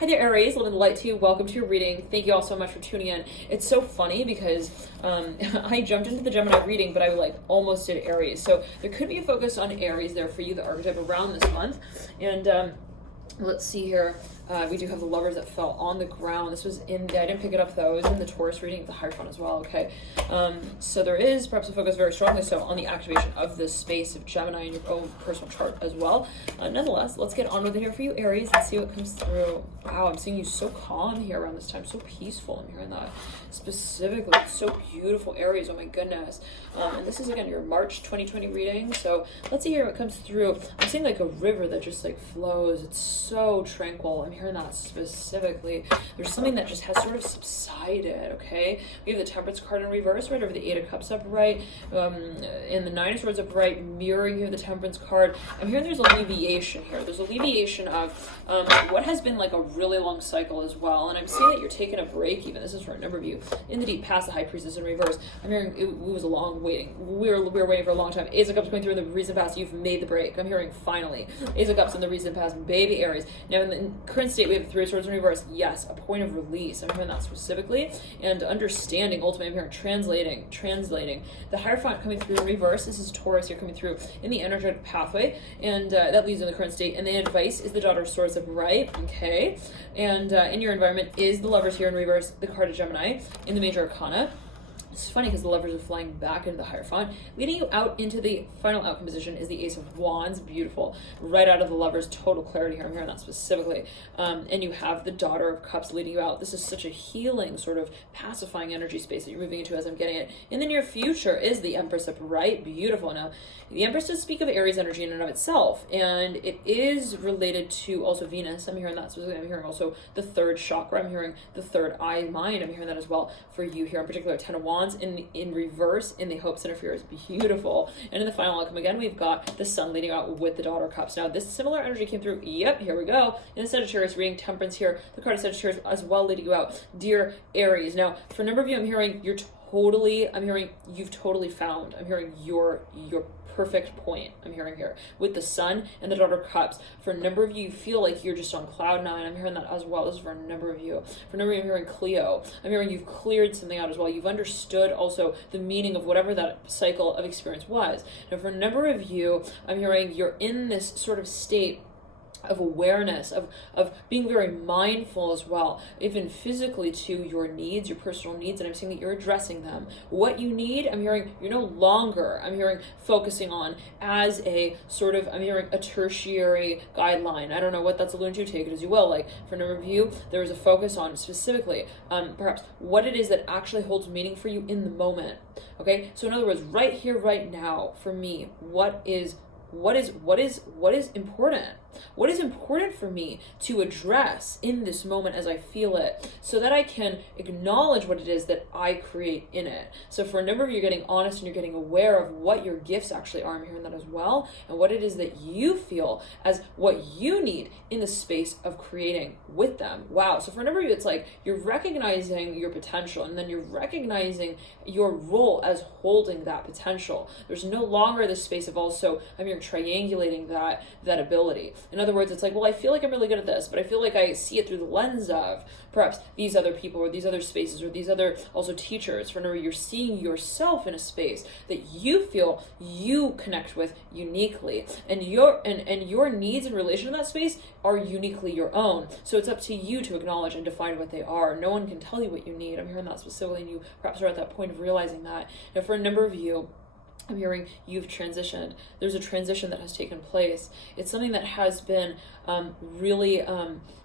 Hi there, Aries. Living the light to you. Welcome to your reading. Thank you all so much for tuning in. It's so funny because I jumped into the Gemini reading, but I almost did Aries. So there could be a focus on Aries there for you, the archetype around this month. And let's see here. We do have the lovers that fell on the ground. This was I didn't pick it up though. It was in the Taurus reading, the Hierophant as well. Okay. So there is perhaps a focus very strongly so on the activation of this space of Gemini in your own personal chart as well. Nonetheless, let's get on with it here for you, Aries, and see what comes through. Wow, I'm seeing you so calm here around this time, so peaceful. I'm hearing that specifically. It's so beautiful, Aries. Oh my goodness. And this is again your March 2020 reading. So let's see here what comes through. I'm seeing like a river that just flows. It's so tranquil. I'm hearing that specifically. There's something that just has sort of subsided. Okay, we have the Temperance card in reverse right over the Eight of Cups upright, and the Nine of Swords upright, mirroring here the Temperance card. I'm hearing there's alleviation here. There's alleviation of what has been like a really long cycle as well. And I'm seeing that you're taking a break. Even this is for a number of you in the deep past the High Priestess in reverse. I'm hearing it was a long waiting. We were waiting for a long time. Ace of Cups going through in the recent past. You've made the break. I'm hearing finally. Ace of Cups in the recent past. Baby Aries. Now in the current state we have the Three of Swords in reverse. Yes, a point of release. I'm hearing that specifically. And understanding, ultimately, I'm hearing translating. The Hierophant coming through in reverse. This is Taurus here coming through in the energetic pathway. And that leads in the current state. And the advice is the Daughter of Swords upright. Okay. And in your environment is the Lovers here in reverse, the card of Gemini in the major arcana. It's funny because the Lovers are flying back into the Hierophant. Leading you out into the final outcome position is the Ace of Wands. Beautiful. Right out of the Lovers, total clarity here. I'm hearing that specifically. And you have the Daughter of Cups leading you out. This is such a healing, sort of pacifying energy space that you're moving into as I'm getting it. In the near future is the Empress upright. Beautiful. Now, the Empress does speak of Aries energy in and of itself, and it is related to also Venus. I'm hearing that specifically. I'm hearing also the third chakra. I'm hearing the third eye mind. I'm hearing that as well for you here in particular. Ten of Wands in reverse in the Hope Center for is beautiful. And in the final outcome again, we've got the Sun leading out with the Daughter of Cups. Now this similar energy came through. Yep, here we go. In the Sagittarius reading, Temperance here, the card of Sagittarius as well leading you out. Dear Aries. Now for a number of you, I'm hearing you've totally found. I'm hearing your perfect point. I'm hearing here with the Sun and the Daughter of Cups. For a number of you, you feel like you're just on cloud nine. I'm hearing that as well. This is for a number of you. For a number of you, I'm hearing Cleo. I'm hearing you've cleared something out as well. You've understood also the meaning of whatever that cycle of experience was. Now, for a number of you, I'm hearing you're in this sort of state of awareness, of being very mindful as well, even physically to your needs, your personal needs, and I'm seeing that you're addressing them. What you need, I'm hearing you're no longer, I'm hearing focusing on as a sort of, I'm hearing a tertiary guideline. I don't know what that's alluding to, take it as you will. Like for a number of you, there is a focus on specifically, perhaps what it is that actually holds meaning for you in the moment. Okay, so in other words, right here, right now, for me, what is important? What is important for me to address in this moment as I feel it so that I can acknowledge what it is that I create in it? So for a number of you, you're getting honest and you're getting aware of what your gifts actually are. I'm hearing that as well. And what it is that you feel as what you need in the space of creating with them. Wow. So for a number of you, it's like you're recognizing your potential and then you're recognizing your role as holding that potential. There's no longer this space of also, I'm here triangulating that ability. In other words, it's like, well, I feel like I'm really good at this, but I feel like I see it through the lens of perhaps these other people or these other spaces or these other also teachers. For you're seeing yourself in a space that you feel you connect with uniquely, and your needs in relation to that space are uniquely your own. So it's up to you to acknowledge and define what they are. No one can tell you what you need. I'm hearing that specifically, and you perhaps are at that point of realizing that. Now, for a number of you, I'm hearing you've transitioned. There's a transition that has taken place. It's something that has been really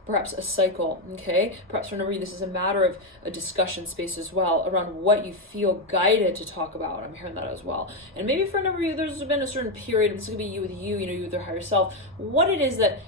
perhaps a cycle, okay? Perhaps for a number of you, this is a matter of a discussion space as well around what you feel guided to talk about. I'm hearing that as well. And maybe for a number of you, there's been a certain period, and this could be you with you, you with your higher self, what it is that,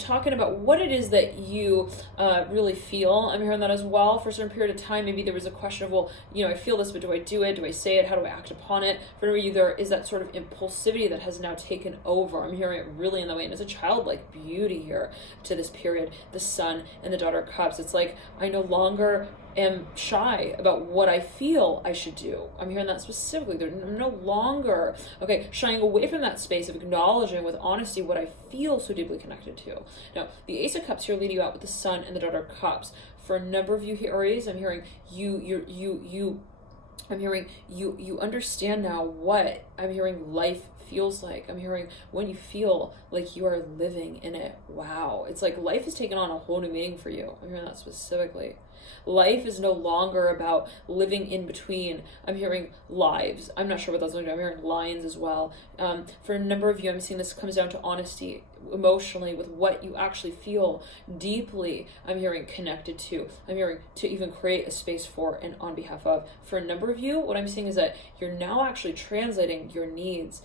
talking about what it is that you really feel. I'm hearing that as well. For a certain period of time, maybe there was a question of, well, I feel this, but do I do it? Do I say it? How do I act upon it? For a number of you, there is that sort of impulsivity that has now taken over. I'm hearing it really in that way. And it's a childlike beauty here to this period. the Sun and the Daughter of Cups. It's like, I no longer am shy about what I feel I should do. I'm hearing that specifically. I'm no longer, okay, shying away from that space of acknowledging with honesty what I feel so deeply connected to. Now, the Ace of Cups here leading you out with the Sun and the Daughter of Cups. For a number of you here, Aries, I'm hearing you understand now what I'm hearing life feels like. I'm hearing when you feel like you are living in it. Wow. It's like life has taken on a whole new meaning for you. I'm hearing that specifically. Life is no longer about living in between. I'm hearing lives. I'm not sure what those are. I'm hearing lines as well. For a number of you, I'm seeing this comes down to honesty emotionally with what you actually feel deeply. I'm hearing connected to. I'm hearing to even create a space for and on behalf of. For a number of you, what I'm seeing is that you're now actually translating your needs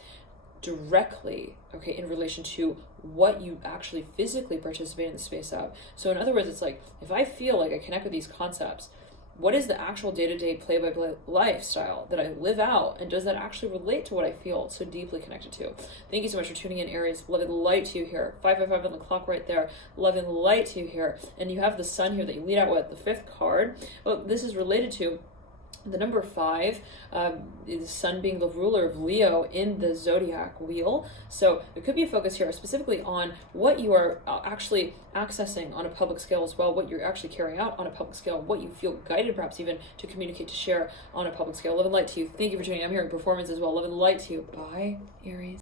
directly, okay, in relation to what you actually physically participate in the space of. So in other words, it's like, if I feel like I connect with these concepts, what is the actual day-to-day play-by-play lifestyle that I live out, and does that actually relate to what I feel so deeply connected to? Thank you so much for tuning in, Aries. Love and light to you here. 555 on the clock right there. Love and light to you here. And you have the Sun here that you lead out with, the 5th card. Well, this is related to the number 5, the Sun being the ruler of Leo in the zodiac wheel. So there could be a focus here specifically on what you are actually accessing on a public scale as well, what you're actually carrying out on a public scale, what you feel guided perhaps even to communicate, to share on a public scale. Love and light to you. Thank you for tuning in. I'm hearing performance as well. Love and light to you. Bye, Aries.